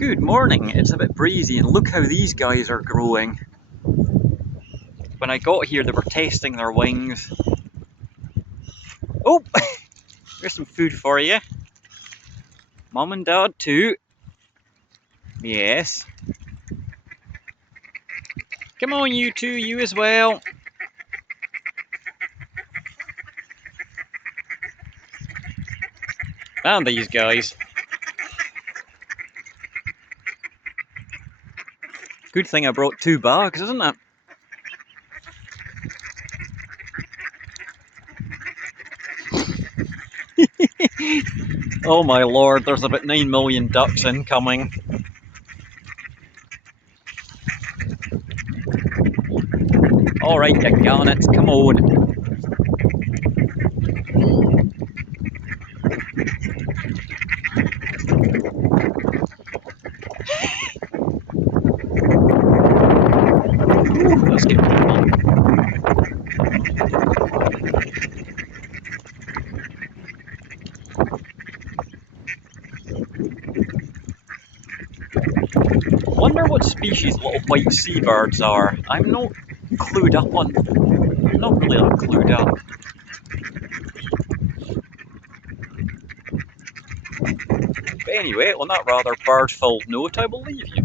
Good morning, it's a bit breezy and look how these guys are growing. When I got here they were testing their wings. Oh, there's some food for you. Mum and Dad too. Yes. Come on you two, you as well. And these guys. Good thing I brought 2 bags, isn't it? Oh my lord, there's about 9 million ducks incoming. Alright, you got it, come on. Ooh, let's get people. Wonder what species little white seabirds are. I'm not clued up on. I'm not really that clued up. But anyway, on that rather bird-filled note, I will leave you.